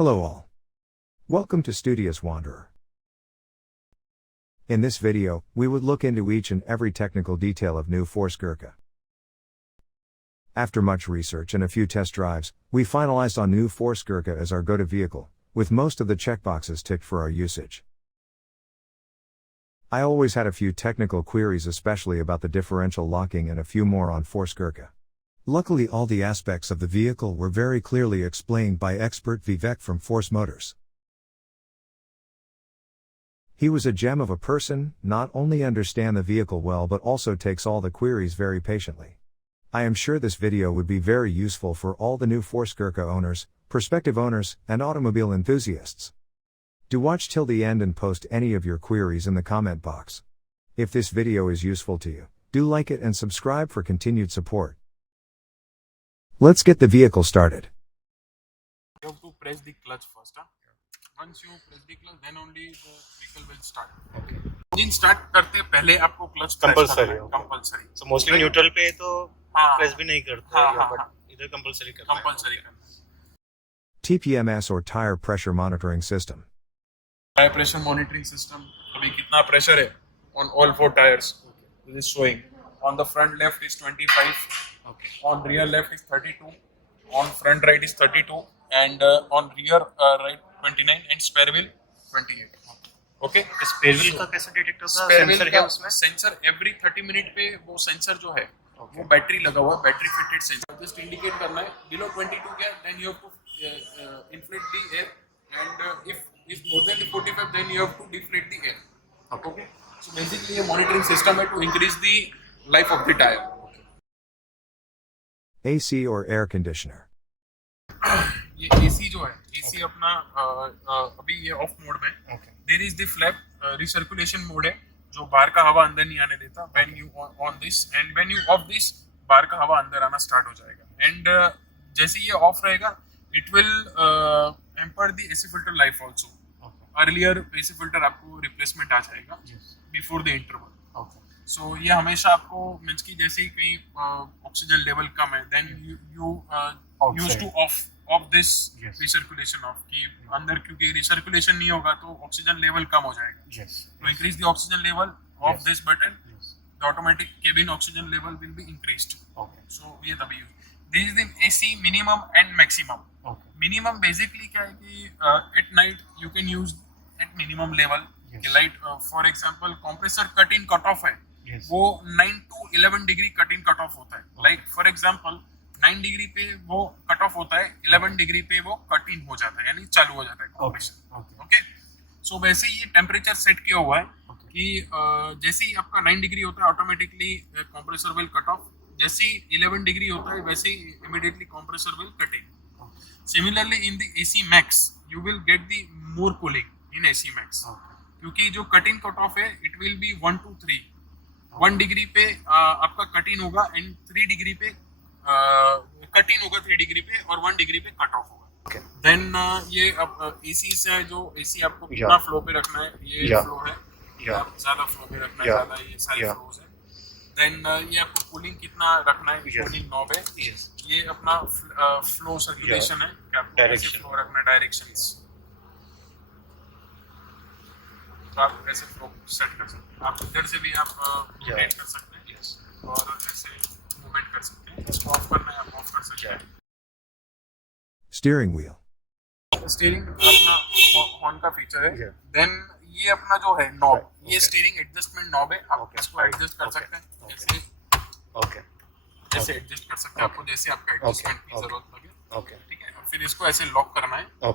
Hello all. Welcome to Studious Wanderer. In this video, we would look into each and every technical detail of new Force Gurkha. After much research and a few test drives, we finalized on new Force Gurkha as our go-to vehicle, with most of the checkboxes ticked for our usage. I always had a few technical queries, especially about the differential locking and a few more on Force Gurkha. Luckily, all the aspects of the vehicle were very clearly explained by expert Vivek from Force Motors. He was a gem of a person, not only understand the vehicle well but also takes all the queries very patiently. I am sure this video would be very useful for all the new Force Gurkha owners, prospective owners, and automobile enthusiasts. Do watch till the end and post any of your queries in the comment box. If this video is useful to you, do like it and subscribe for continued support. Let's get the vehicle started. You have to press the clutch first. Once you press the clutch, then only the vehicle will start. Okay. Engine start करते पहले आपको clutch compulsory so mostly neutral पे तो प्रेस भी नहीं करते बट इधर कंपलसरी करना TPMS or Tire Pressure Monitoring System. Tyre pressure monitoring system अभी कितना प्रेशर है on all four tyres this is showing on the front left is 25 on rear left is 32 on front right is 32 and on rear right 29 and spare wheel 28 okay spare wheel का कैसे डिटेक्ट होगा spare wheel sensor है उसमें sensor every 30 मिनट पे वो सेंसर जो है वो बैटरी लगा हुआ है battery fitted sensor just indicate करना है बिलो 22 क्या then you have to inflate the air and if is more than 45 then you have to deflate the air okay so basically ये monitoring system है to increase the life of the tire AC or air conditioner. ये AC जो है AC अपना अभी ये off mode में there is the flap recirculation mode है जो बाहर का हवा अंदर नहीं आने देता when you on this and when you off this बाहर का हवा अंदर आना स्टार्ट हो जाएगा एंड जैसे ये ऑफ रहेगा it will hamper the AC filter life also earlier AC filter आपको रिप्लेसमेंट आ जाएगा बिफोर द इंटरवल सो ये हमेशा आपको मींस की जैसे ही कहीं ऑक्सीजन लेवल कम है then you use to off this recirculation off कि अंदर क्योंकि रिसर्कुलेशन नहीं होगा तो ऑक्सीजन लेवल कम हो जाएगा तो increase the oxygen level of this button the automatic cabin oxygen level will be increased so ये तभी this is the AC minimum and maximum minimum basically क्या है कि at night you can use at minimum level light for example compressor cut in cut off है वो 9 to 11 degree cut in cut off होता है like for example 9 डिग्री पे वो cut off होता है 11 डिग्री पे वो कट इन हो जाता है यानी चालू हो जाता है कंप्रेसर ओके सो वैसे ही ये टेम्परेचर सेट किया हुआ है कि जैसे ही आपका 9 डिग्री होता है automatically compressor will cut off जैसे ही 11 डिग्री होता है वैसे ही immediately compressor will cut in similarly in the AC max you will get the more cooling in AC max क्योंकि जो कट इन कट ऑफ है it will be 1 to 3 1 degree पे आपका कट इन होगा एंड 3 डिग्री पे cut in होगा 3 degree पे और 1 डिग्री पे कट ऑफ होगा देन ये अब एसी से जो एसी आपको कितना फ्लो पे रखना है ये फ्लो है ज्यादा फ्लो पे रखना है ज्यादा ये सारे फ्लोज है देन ये आपको कूलिंग कितना रखना है कूलिंग नॉब है ये अपना फ्लो सर्कुलेशन है कि आपको कैसे फ्लो रखना है डायरेक्शंस तो आप ऐसे फ्लो सेट कर सकते हैं आप इधर से भी आप रोटेट कर सकते हैं और ऐसे मूवमेंट कर सकते हैं इसको ऑफ करना है आप ऑफ कर सकते हैं Steering wheel. स्टीयरिंग अपना हॉर्न का फीचर है देन ये अपना जो है नॉब ये स्टीयरिंग एडजस्टमेंट नॉब है आप इसको एडजस्ट कर सकते हैं जैसे एडजस्ट कर सकते हैं आपको जैसे आपका एडजस्टमेंट की जरूरत लगे ठीक है और फिर इसको ऐसे लॉक करना है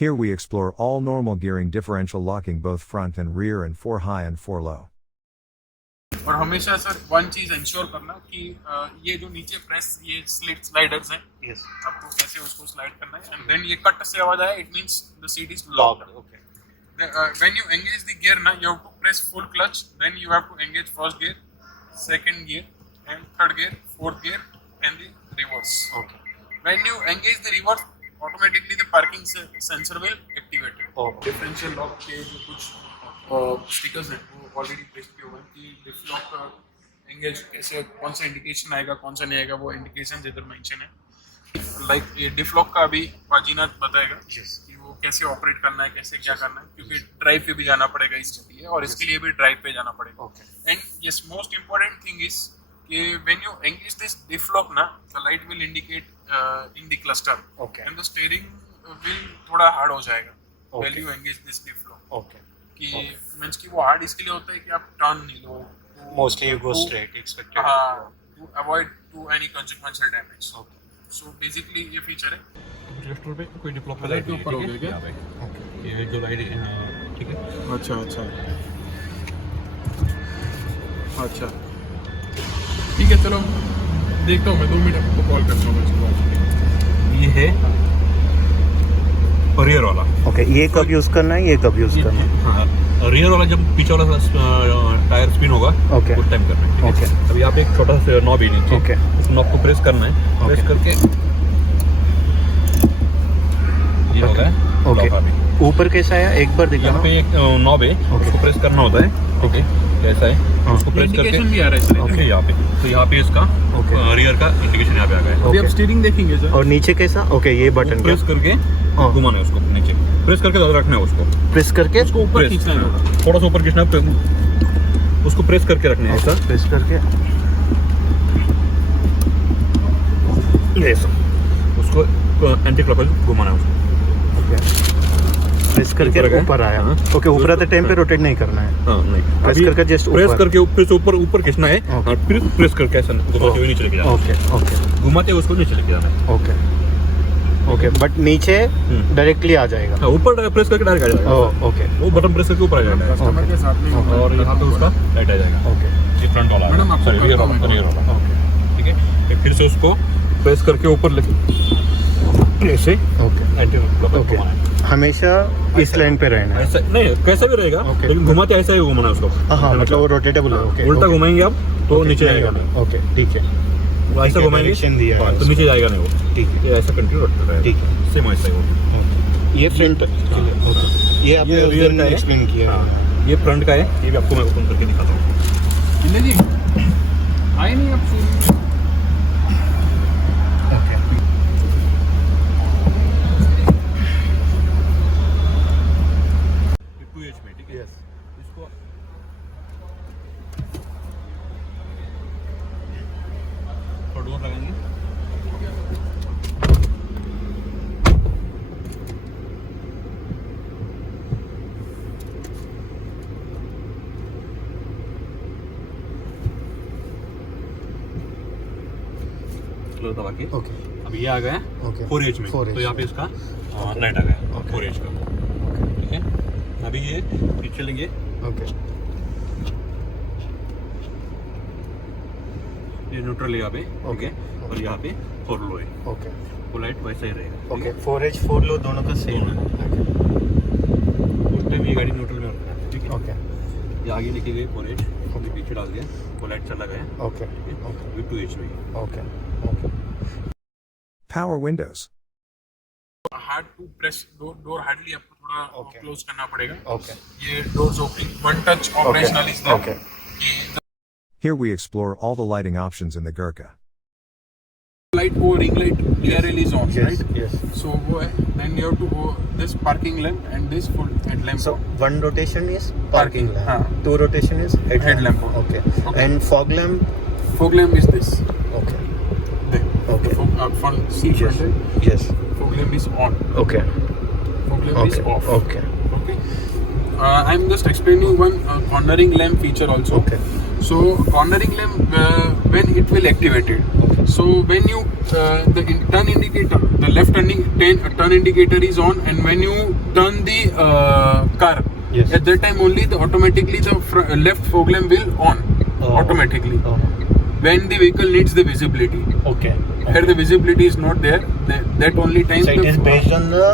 Here we explore all normal gearing differential locking both front and rear and 4 high and 4 low. और हमेशा सर वन चीज इंश्योर करना कि ये जो नीचे प्रेस ये स्लाइडर्स हैं आपको कैसे उसको स्लाइड करना है एंड देन ये कट से आवाज आया it means the seat is locked when you engage the gear ना you have to press full clutch then you have to engage first gear second gear and third gear fourth gear and the reverse when you engage the reverse automatically the parking sensor will activate it differential lock के जो कुछ स्टिकर्स हैं वो already place किए हुए हैं कि डिफ lock engage कैसे कौन सा इंडिकेशन आएगा कौन सा नहीं आएगा वो इंडिकेशन इधर मेंशन है लाइक ये डिफलॉक का अभी पाजीनाथ बताएगा Yes. कि वो कैसे ऑपरेट करना है, कैसे क्या करना है, क्योंकि ड्राइव पे भी जाना पड़ेगा इसके लिए, और इसके लिए भी ड्राइव पे जाना पड़ेगा. Okay. And yes, most important thing is कि when you engage this diff lock ना, the light will indicate in the cluster, Okay. And the steering will थोड़ा हार्ड हो जाएगा Okay. When you engage this diff lock. Okay. कि means कि वो हार्ड इसके लिए होता है कि आप टर्न नहीं लो, Mostly you go straight, expected. हाँ, to avoid to any consequential damage. Okay. So basically ये फीचर है. क्लस्टर पे कोई डिप्लॉक लाइट के ऊपर हो गया क्या? ये जो लाइट ठीक है. अच्छा अच्छा अच्छा, ठीक है, चलो देखता हूँ मैं, 2 मिनट आपको कॉल करता हूँ मैं उसके बाद. ये है रियर वाला. ओके, ये कब यूज करना है, ये कब यूज करना है? हाँ, रियर वाला जब पीछे वाला टायर स्पिन होगा Okay. उस टाइम करना है. ठीक है? Okay. अभी यहाँ पे एक छोटा सा नॉब है नीचे. Okay. उस नॉब को प्रेस करना है. Press Okay. करके ये होता है. Okay. lock अभी. ऊपर कैसा है, एक बार यहाँ दिखाना. पे एक नॉब है, उसको प्रेस करना होता है. ठीक है, कैसा है उसको प्रेस करके इंडिकेशन भी आ रहा है सर. ओके यहाँ पे, तो यहाँ पे इसका रियर का इंडिकेशन यहाँ पे आ गया है. अभी आप स्टीयरिंग देखेंगे सर. और नीचे कैसा? ओके, ये बटन प्रेस करके हाँ. घुमाना है उसको नीचे. प्रेस करके ज़्यादा रखना है उसको. प्रेस करके उसको ऊपर प्रेस खींचना होगा. थोड़ा सा ऊपर खींचना है. उसको प्रेस करके रखना है ऐसा. प्रेस करके ऐसा. उसको एंटी क्लॉकवाइज घुमाना है उसको. ओके, प्रेस करके ऊपर गया? ऊपर आया. हाँ. ओके, ऊपर आते टाइम पे रोटेट नहीं करना है. हाँ नहीं, प्रेस करके जस्ट प्रेस ऊपर. करके फिर से ऊपर खींचना है. ओके. और फिर प्रेस करके ऐसा घुमाते हुए नीचे लेके जाना है. ओके ओके घुमाते हुए उसको नीचे लेके जाना है. ओके ओके, बट नीचे डायरेक्टली आ जाएगा. हाँ, ऊपर प्रेस करके डायरेक्ट आ जाएगा. ओके वो बटन प्रेस करके ऊपर आ जाएगा. कस्टमर के साथ में और यहाँ पे उसका लाइट आ जाएगा. ओके ये फ्रंट वाला मैडम, आपको सॉरी रियर करता हूँ वाला. ओके ठीक है, फिर से उसको प्रेस करके ऊपर लेके ऐसे ओके एंटी क्लॉकवाइज ओके. घुमाना है. हमेशा इस लाइन पे रहना है. ऐसा नहीं, कैसा भी रहेगा ओके. लेकिन घुमाते ऐसा ही घुमाना है उसको. हाँ, मतलब वो रोटेटेबल है. ओके, उल्टा घुमाएंगे आप तो नीचे नहीं जाएगा. होगा. ओके, ठीक है. वो ऐसा घुमाएंगे डायरेक्शन दिया है हाँ, तो उसको. नीचे जाएगा नहीं वो. ठीक है, ये ऐसा कंटिन्यू रखता रहेगा. ठीक है. सेम ऐसा ही वो. ये फ्रंट ओके, ये आपने ये उस rear दिन का है. एक्सप्लेन किया है. हाँ, ये फ्रंट का है. ये भी आपको मैं ओपन करके दिखाता हूँ. कितने जी आए नहीं आप शुरू. ओके. ये 2H में. ठीक है, इसको थोड़ा डोर लगाएंगे. क्लोज दबा के. ओके अब ये आ गया ओके 4H में. 4H तो यहाँ पे में. इसका लाइट आ गया ओके. 4H का. ठीक है, अभी ये पीछे लेंगे. ओके ये न्यूट्रल है यहाँ पे. ठीक है, और यहाँ पे 4 लो है. ओके वो लाइट वैसा ही रहेगा. ओके. 4H 4 लो दोनों का सेम है. उस टाइम ये गाड़ी न्यूट्रल में रखना है. ठीक है, ओके ये आगे लेके गए 4H, अभी पीछे डाल दिया, वो लाइट चला गया. ओके ठीक है, अभी 2H में है. Okay okay. Power windows. Hard to press door hardly आपको थोड़ा Okay. क्लोज करना पड़ेगा. ओके ये doors opening one touch operational is okay. Here we explore all the lighting options in the Gurkha. Light वो ring light DRL is on, Yes, right? yes. So वो है, and you have to go this parking lamp and this full headlamp. So one rotation is parking Parking, lamp. हाँ. 2 rotation is Headlamp. Okay. Okay. And fog lamp. fog lamp is this. Okay. There. Okay. The fog, front seat Yes. front end, Yes. fog lamp is on. Okay. Fog lamp is Okay. off. Okay. Okay. I'm just explaining one cornering lamp feature also. Okay. So cornering lamp when it will activate it. Okay. So when you turn indicator, the left turn indicator is on, and when you turn the car, Yes. at that time only automatically the left fog lamp will on automatically. Oh. When the vehicle needs the visibility. Okay. Where the visibility is not there, that only time. So it is based on the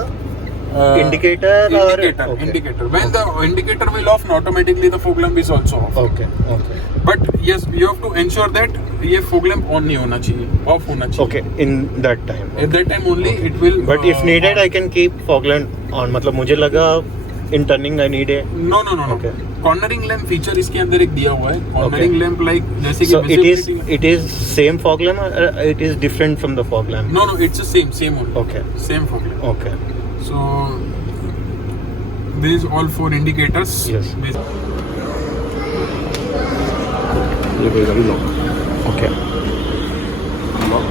indicator or indicator. okay. Indicator. When the indicator will off, automatically the fog lamp is also off. Okay. Okay. But yes, you have to ensure that ये fog lamp on नहीं होना चाहिए, off होना चाहिए. Okay. In that time. At that time only it will. But if needed, I can keep fog lamp on. मतलब मुझे लगा in turning I need a. No. Okay. Cornering lamp feature इसके अंदर एक दिया हुआ है. कॉर्नरिंग लैंप लाइक जैसे कि So visibility- it is same fog lamp or it is different from the fog lamp? No, it's the same only. Okay. Same fog lamp. Okay. So these all 4 indicators. Yes. ये कोई गाड़ी lock Okay. Lock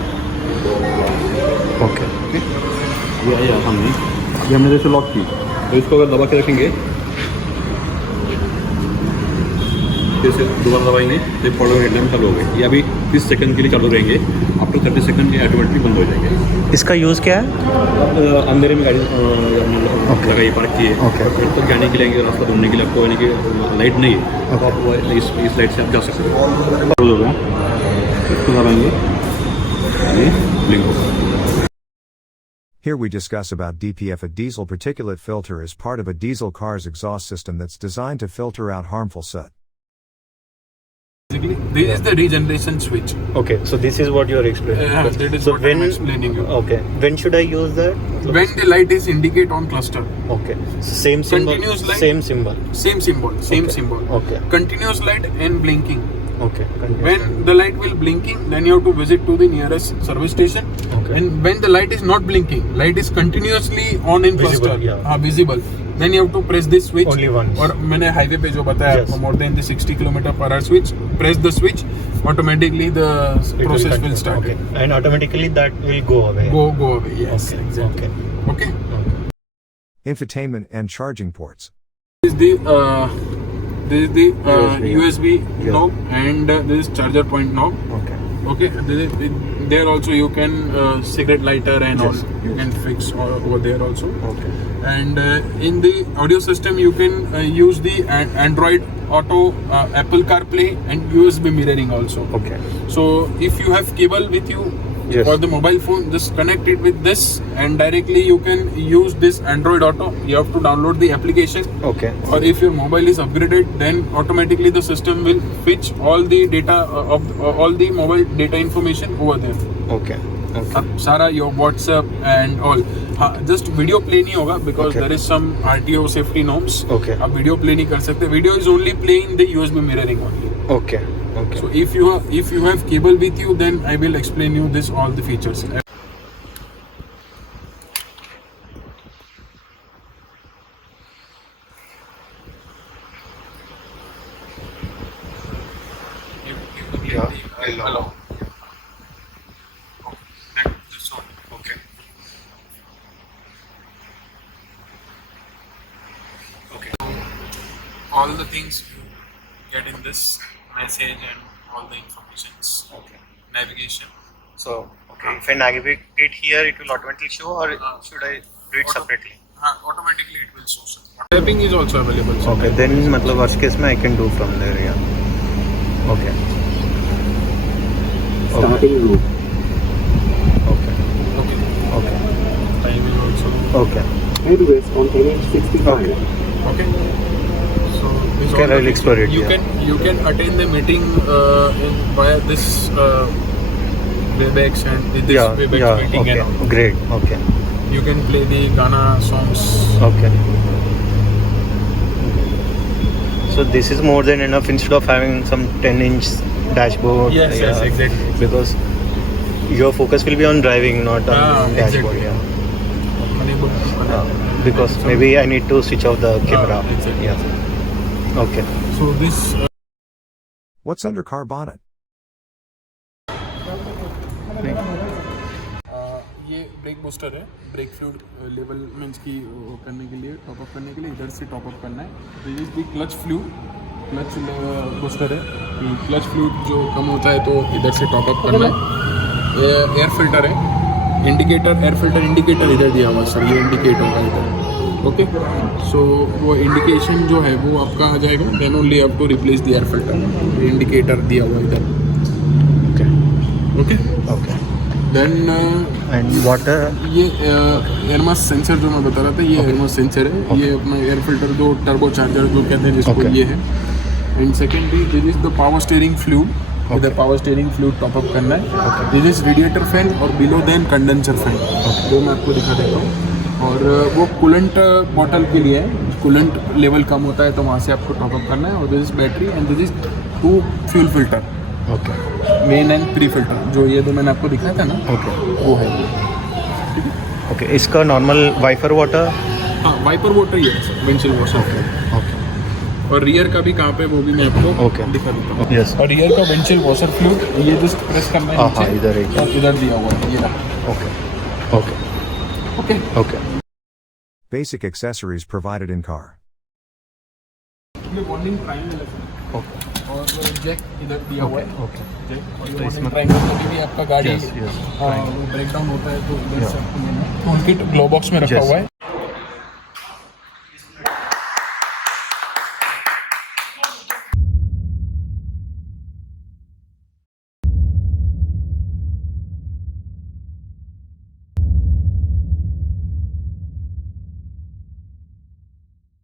Okay. ये आई सामने ये हमने जैसे लॉक की तो इसको अगर दबा के रखेंगे जैसे दोबारा दबाएंगे तो फॉलो हेडलैम्प चालू हो गए. ये अभी 30 सेकंड के लिए चालू रहेंगे. आफ्टर 30 सेकंड ये ऑटोमेटिकली बंद हो जाएंगे. इसका यूज़ क्या है? अंधेरे में गाड़ी लगाई पार्क की है. घर तक जाने के लिए रास्ता ढूंढने के लिए आपको यानी कि लाइट नहीं है तो आप इस लाइट से आप जा सकते हो. हो गया इसको दबाएंगे ये ब्लिंक होगा. Here we discuss about DPF. A diesel particulate filter is part of a diesel car's exhaust system that's designed to filter out harmful soot. Basically, this is the regeneration switch. Okay, so this is what you are explaining. That is So what I'm explaining you. Okay, when should I use that? When the light is indicate on cluster. Okay, so same symbol. Continuous light. Same symbol. Same symbol. Same Okay. symbol. Okay. Continuous light and blinking. Okay. Continue. When the light will blinking, then you have to visit to the nearest service station. Okay. And when the light is not blinking, light is continuously on in Visible, cluster. yeah. Visible. Then you have to press this switch. Only once. और मैंने हाईवे पे जो बताया Yes. आपको more than the 60 km/h switch, press the switch, automatically the It process will continue. start. Okay. And automatically that will go away. Go away. Yes. Okay. Exactly. Okay. Okay. Infotainment and charging ports. This is the USB knob and this is charger point knob. Okay. Okay, there also you can cigarette lighter and Yes. all you can fix over there also. Okay. And in the audio system you can use the Android Auto, Apple CarPlay and USB mirroring also. Okay. So if you have cable with you Yes. for the mobile phone, just connect it with this and directly you can use this Android Auto. You have to download the application. Okay. Or if your mobile is upgraded, then automatically the system will fetch all the data of all the mobile data information over there. Okay. Okay. सारा your WhatsApp and all. हाँ, just video play नहीं होगा because Okay. there is some RTO safety norms. Okay. आप video play नहीं कर सकते. Video is only playing the USB mirroring only. Okay. Okay. So if you have cable with you, then I will explain you this all the features. Hello. That's all. Okay. Okay. All the things you get in this message and all the informations. Okay. Navigation. So, okay, if I navigate here, it will automatically show, or should I do it separately? Automatically it will show. Tapping is also available. So Okay, then मतलब worst case में I can do from there, yeah. Okay. Starting route. Okay. Okay. Okay. Time is also. Okay. Head west on NH65. Okay. So this Okay, all the I'll explore it, You yeah. you can attend the meeting via this Webex and this Yeah. Webex Yeah. meeting Okay. and all. Great. Okay. You can play the Ghana songs. Okay. So this is more than enough instead of having some 10-inch dashboard. Yes, yeah, yes, exactly. Because your focus will be on driving, not on dashboard. exactly. Yeah. Unable to connect. Because maybe I need to switch off the camera. exactly. Yeah. Okay. So this What's under car bonnet? ये break booster है. Brake fluid level means की करने के लिए top up करने के लिए इधर से टॉप अप करना है. This is the clutch fluid. Clutch booster है. क्लच फ्लूइड जो कम होता है तो इधर से टॉप अप करना है. एयर फिल्टर है. इंडिकेटर एयर फिल्टर इंडिकेटर इधर दिया हुआ सर. ये इंडिकेट होगा इधर. ओके. सो वो इंडिकेशन जो है वो आपका आ जाएगा. Then only have to replace the air filter. Indicator दिया हुआ इधर. Okay. Okay. Okay. Then And water. ये एयरमास सेंसर जो मैं बता रहा था, ये एयरमास सेंसर है. ये अपना एयर फिल्टर जो टर्बो चार्जर जो कहते हैं जिसको, ये है. And secondly this is the power steering fluid. इधर power steering fluid top up करना है. दिस इज रेडिएटर फैन और बिलो देन कंडेंसर फैन. जो मैं आपको दिखा देता हूँ. और वो कूलेंट बॉटल के लिए है, कूलेंट लेवल कम होता है तो वहाँ से आपको टॉपअप करना है। और this is battery and this is 2 fuel filter, okay main and pre filter, जो ये दो मैंने आपको दिखाया था ना, ओके वो है। ओके इसका नॉर्मल वाइपर वाटर हाँ, वाइपर वाटर ही है सर, विंडशील्ड वॉशर। ओके और रियर का भी कहाँ पे वो भी मैं आपको Okay. दिखा देता हूँ। यस और रियर का विंडशील्ड वॉशर फ्लूइड ये जस्ट प्रेस करना है हाँ, नीचे, इधर एक। और इधर दिया हुआ है, ये रहा। Okay okay okay, okay Basic accessories provided in car. ये वार्निंग ट्रायंगल है ओके और जैक इधर दिया हुआ है। ओके जैक और तो ये इसमें- वार्निंग ट्रायंगल कभी भी आपका गाड़ी Yes, yes, ब्रेक डाउन होता है तो इधर Yeah. से आपको टूल किट ग्लो बॉक्स में रखा Yes. हुआ है।